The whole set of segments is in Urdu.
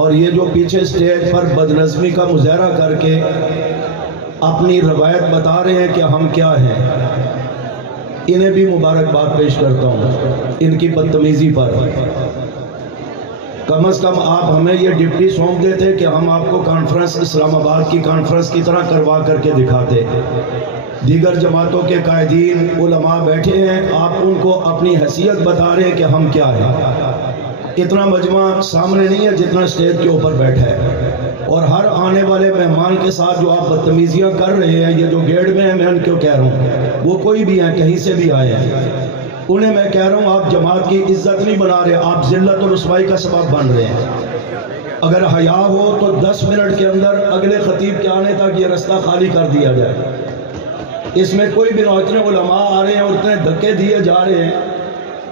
اور یہ جو پیچھے سٹیج پر بدنظمی کا مظاہرہ کر کے اپنی روایت بتا رہے ہیں کہ ہم کیا ہیں، انہیں بھی مبارکباد پیش کرتا ہوں ان کی بدتمیزی پر۔ کم از کم آپ ہمیں یہ ڈپٹی سونپ دیتے کہ ہم آپ کو کانفرنس اسلام آباد کی کانفرنس کی طرح کروا کر کے دکھاتے۔ دیگر جماعتوں کے قائدین علماء بیٹھے ہیں، آپ ان کو اپنی حیثیت بتا رہے ہیں کہ ہم کیا ہیں۔ اتنا مجمع سامنے نہیں ہے جتنا اسٹیج کے اوپر بیٹھا ہے، اور ہر آنے والے مہمان کے ساتھ جو آپ بدتمیزیاں کر رہے ہیں، یہ جو گیٹ میں ہیں، میں ان کو کہہ رہا ہوں وہ کوئی بھی ہیں، کہیں سے بھی آئے ہیں، انہیں میں کہہ رہا ہوں آپ جماعت کی عزت نہیں بنا رہے، آپ ذلت اور رسوائی کا سبب بن رہے ہیں۔ اگر حیا ہو تو 10 منٹ کے اندر اگلے خطیب کے آنے تک یہ رستہ خالی کر دیا جائے۔ اس میں کوئی بھی نہ، اتنے علماء آ رہے ہیں اور اتنے دھکے دیے جا رہے ہیں۔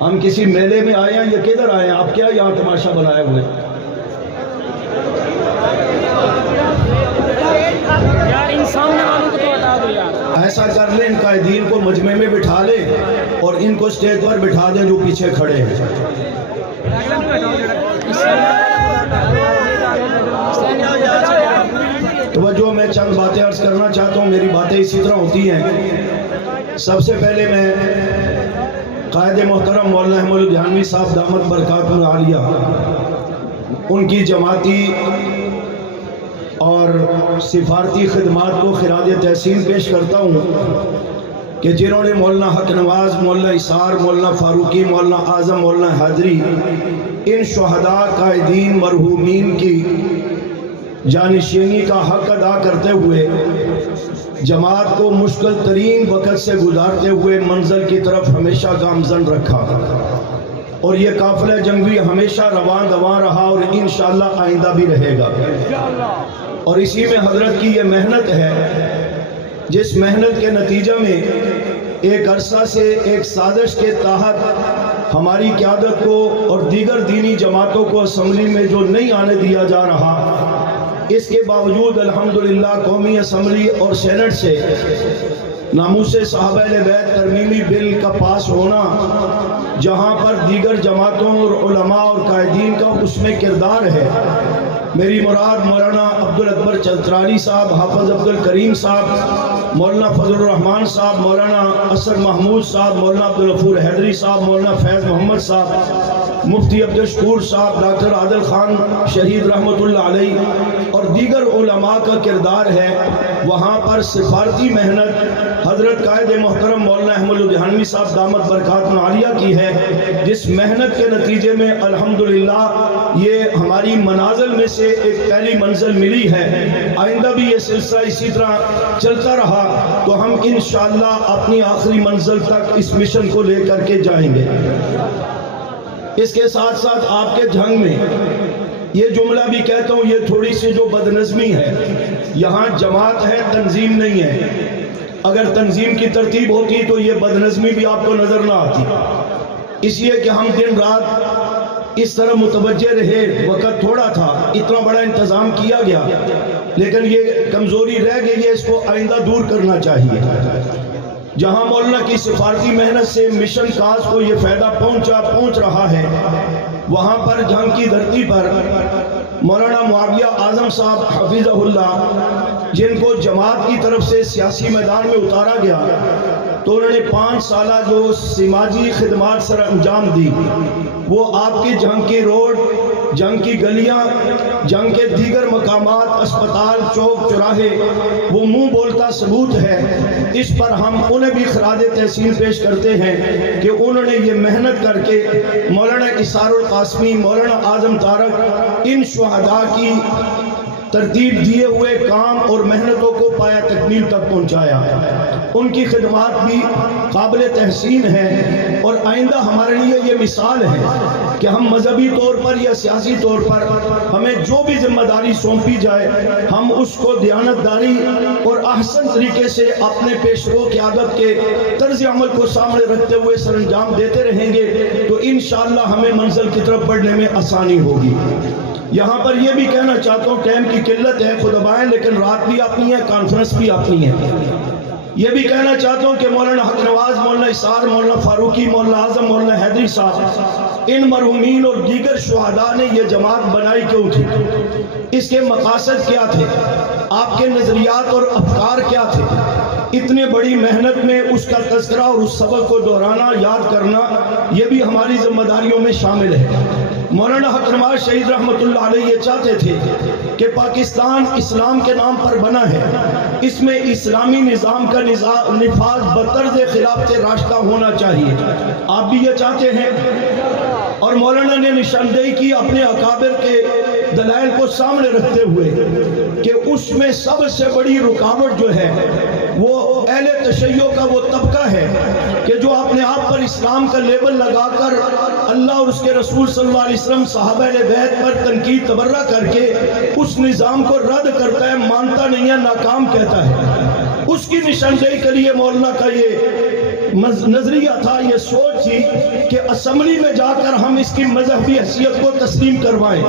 ہم کسی میلے میں آئے ہیں یا کدھر آئے ہیں؟ آپ کیا یہاں تماشا بنائے ہوئے؟ ایسا کر لیں، ان قائدین کو مجمع میں بٹھا لیں اور ان کو سٹیج پر بٹھا دیں جو پیچھے کھڑے ہیں۔ توجہ، میں چند باتیں عرض کرنا چاہتا ہوں، میری باتیں اسی طرح ہوتی ہیں۔ سب سے پہلے میں قائد محترم مولانا احمد الدھیانوی صاحب دامت برکاتہ عالیہ، ان کی جماعتی اور سفارتی خدمات کو خراج تحسین پیش کرتا ہوں کہ جنہوں نے مولانا حق نواز، مولانا اسار، مولانا فاروقی، مولانا اعظم، مولانا حیدری، ان شہداء قائدین مرحومین کی جانشینی کا حق ادا کرتے ہوئے جماعت کو مشکل ترین وقت سے گزارتے ہوئے منزل کی طرف ہمیشہ گامزن رکھا، اور یہ قافلہ جنگی ہمیشہ رواں دواں رہا اور انشاءاللہ آئندہ بھی رہے گا۔ اور اسی میں حضرت کی یہ محنت ہے، جس محنت کے نتیجہ میں ایک عرصہ سے ایک سازش کے تحت ہماری قیادت کو اور دیگر دینی جماعتوں کو اسمبلی میں جو نہیں آنے دیا جا رہا، اس کے باوجود الحمدللہ قومی اسمبلی اور سینٹ سے ناموس صحابہ اہل بیت ترمیمی بل کا پاس ہونا، جہاں پر دیگر جماعتوں اور علماء اور قائدین کا اس میں کردار ہے۔ میری مراد مولانا عبدالاکبر چترالی صاحب، حافظ عبدالکریم صاحب، مولانا فضل الرحمان صاحب، مولانا اسد محمود صاحب، مولانا عبدالغفور حیدری صاحب، مولانا فیض محمد صاحب، مفتی عبدالشکور صاحب، ڈاکٹر عادل خان شہید رحمۃ اللہ علیہ اور دیگر علماء کا کردار ہے۔ وہاں پر سفارتی محنت حضرت قائد محترم مولانا احمد الدھیانوی صاحب دامت برکاتہ عالیہ کی ہے، جس محنت کے نتیجے میں الحمدللہ یہ ہماری منازل میں سے ایک پہلی منزل ملی ہے۔ آئندہ بھی یہ سلسلہ اسی طرح چلتا رہا تو ہم انشاءاللہ اپنی آخری منزل تک اس مشن کو لے کر کے جائیں گے۔ اس کے ساتھ ساتھ آپ کے جھنگ میں یہ جملہ بھی کہتا ہوں، یہ تھوڑی سی جو بدنظمی ہے، یہاں جماعت ہے، تنظیم نہیں ہے۔ اگر تنظیم کی ترتیب ہوتی تو یہ بدنظمی بھی آپ کو نظر نہ آتی، اس لیے کہ ہم دن رات اس طرح متوجہ رہے، وقت تھوڑا تھا، اتنا بڑا انتظام کیا گیا، لیکن یہ کمزوری رہ گئی ہے، اس کو آئندہ دور کرنا چاہیے۔ جہاں مولانا کی سفارتی محنت سے مشن کاز کو یہ فائدہ پہنچ رہا ہے، وہاں پر جنگ کی دھرتی پر مولانا معاویہ اعظم صاحب حفظہ اللہ، جن کو جماعت کی طرف سے سیاسی میدان میں اتارا گیا، تو انہوں نے 5 سالہ جو سماجی خدمات سر انجام دی، وہ آپ کی جنگ کی روڈ، جنگ کی گلیاں، جنگ کے دیگر مقامات، اسپتال، چوک چوراہے، وہ منہ بولتا ثبوت ہے۔ اس پر ہم انہیں بھی خراج تحسین پیش کرتے ہیں کہ انہوں نے یہ محنت کر کے مولانا اسار القاسمی، مولانا اعظم طارق، ان شہداء کی ترتیب دیے ہوئے کام اور محنتوں کو پایا تکمیل تک پہنچایا۔ ان کی خدمات بھی قابل تحسین ہیں، اور آئندہ ہمارے لیے یہ مثال ہے کہ ہم مذہبی طور پر یا سیاسی طور پر ہمیں جو بھی ذمہ داری سونپی جائے، ہم اس کو دیانتداری اور احسن طریقے سے اپنے پیشرو قیادت کے طرز عمل کو سامنے رکھتے ہوئے سر انجام دیتے رہیں گے تو انشاءاللہ ہمیں منزل کی طرف بڑھنے میں آسانی ہوگی۔ یہاں پر یہ بھی کہنا چاہتا ہوں، ٹائم کی قلت ہے، خود بائیں، لیکن رات بھی اپنی ہے، کانفرنس بھی اپنی ہے۔ یہ بھی کہنا چاہتا ہوں کہ مولانا حق نواز، مولانا اسار، مولانا فاروقی، مولانا اعظم، مولانا حیدری صاحب، ان مرحومین اور دیگر شہداء نے یہ جماعت بنائی کیوں تھی؟ اس کے مقاصد کیا تھے؟ آپ کے نظریات اور افکار کیا تھے؟ اتنے بڑی محنت میں اس کا تذکرہ اور اس سبق کو دہرانا، یاد کرنا، یہ بھی ہماری ذمہ داریوں میں شامل ہے۔ مولانا حق نواز شہید رحمۃ اللہ علیہ یہ چاہتے تھے کہ پاکستان اسلام کے نام پر بنا ہے، اس میں اسلامی نظام کا نفاذ بطرز خلافت راشدہ ہونا چاہیے۔ آپ بھی یہ چاہتے ہیں؟ اور مولانا نے نشاندہی کی اپنے اکابر کے دلائل کو سامنے رکھتے ہوئے کہ اس میں سب سے بڑی رکاوٹ جو ہے وہ اہل تشیع کا وہ طبقہ ہے کہ جو اپنے آپ پر اسلام کا لیبل لگا کر اللہ اور اس کے رسول صلی اللہ علیہ وسلم، صحابہ اہل بیت پر تنقید تبرہ کر کے اس نظام کو رد کرتا ہے، مانتا نہیں ہے، ناکام کہتا ہے۔ اس کی نشاندہی کے لیے مولانا کا یہ نظریہ تھا، یہ سوچ تھی کہ اسمبلی میں جا کر ہم اس کی مذہبی حیثیت کو تسلیم کروائیں،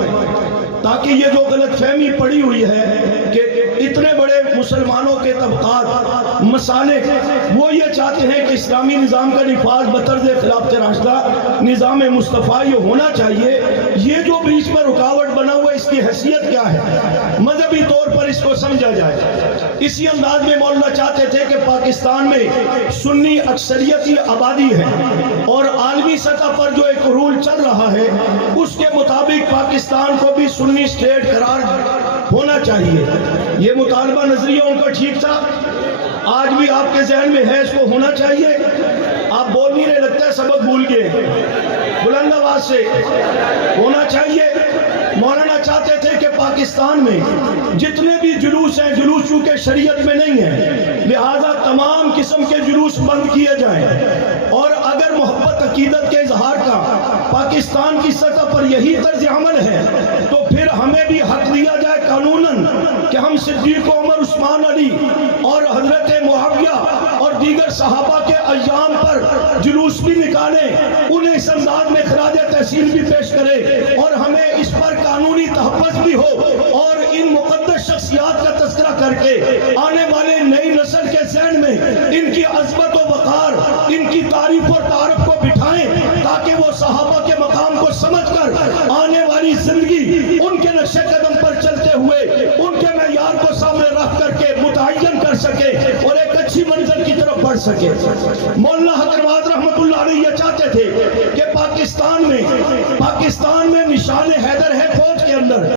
تاکہ یہ جو غلط فہمی پڑی ہوئی ہے کہ اتنے بڑے مسلمانوں کے طبقات مسالک وہ یہ چاہتے ہیں کہ اسلامی نظام کا نفاذ بطرز خلافت راشدہ نظام مصطفیٰ یہ ہونا چاہیے، یہ جو بیچ میں رکاوٹ بنا ہوا اس کی حیثیت کیا ہے، مذہبی طور پر اس کو سمجھا جائے۔ اسی انداز میں مولانا چاہتے تھے کہ پاکستان میں سنی اکثریتی آبادی ہے اور عالمی سطح پر جو ایک رول چل رہا ہے اس کے مطابق پاکستان کو بھی سنی اسٹیٹ قرار ہونا چاہیے۔ یہ مطالبہ نظریہ ان کا ٹھیک تھا، آج بھی آپ کے ذہن میں ہے اس کو ہونا چاہیے؟ آپ بول نہیں رہے، لگتا ہے سبق بھول گئے، بلند آواز سے ہونا چاہیے۔ مولانا چاہتے تھے کہ پاکستان میں جتنے بھی جلوس ہیں، جلوس چونکہ شریعت میں نہیں ہے لہذا تمام قسم کے جلوس بند کیے جائیں، اور اگر محبت عقیدت کے اظہار کا پاکستان کی سطح پر یہی طرز عمل ہے تو پھر ہمیں بھی حق دیا جائے قانوناً کہ ہم صدیق عمر، عثمان، علی اور حضرت معاویہ اور دیگر صحابہ کے ایام پر جلوس بھی نکالیں، انہیں اس انداز میں خراج تحسین بھی پیش کریں، اور ہمیں اس پر قانونی تحفظ بھی ہو، اور ان مقدس شخصیات کا تذکرہ کر کے آنے والے نئی نسل کے ذہن میں ان کی عظمت و وقار، ان کی تعریف اور تعارف کو بٹھائیں، تاکہ وہ صحابہ کے مقام کو سمجھ کر آنے والی زندگی ان کے نقش قدم پر چلتے ہوئے ان کے معیار کو سامنے رکھ کر کے متعین کر سکے اور ایک اچھی منزل کی طرف بڑھ سکے۔ مولانا حق نواز رحمۃ اللہ علیہ یہ چاہتے تھے کہ پاکستان میں نشان حیدر ہے فوج کے اندر۔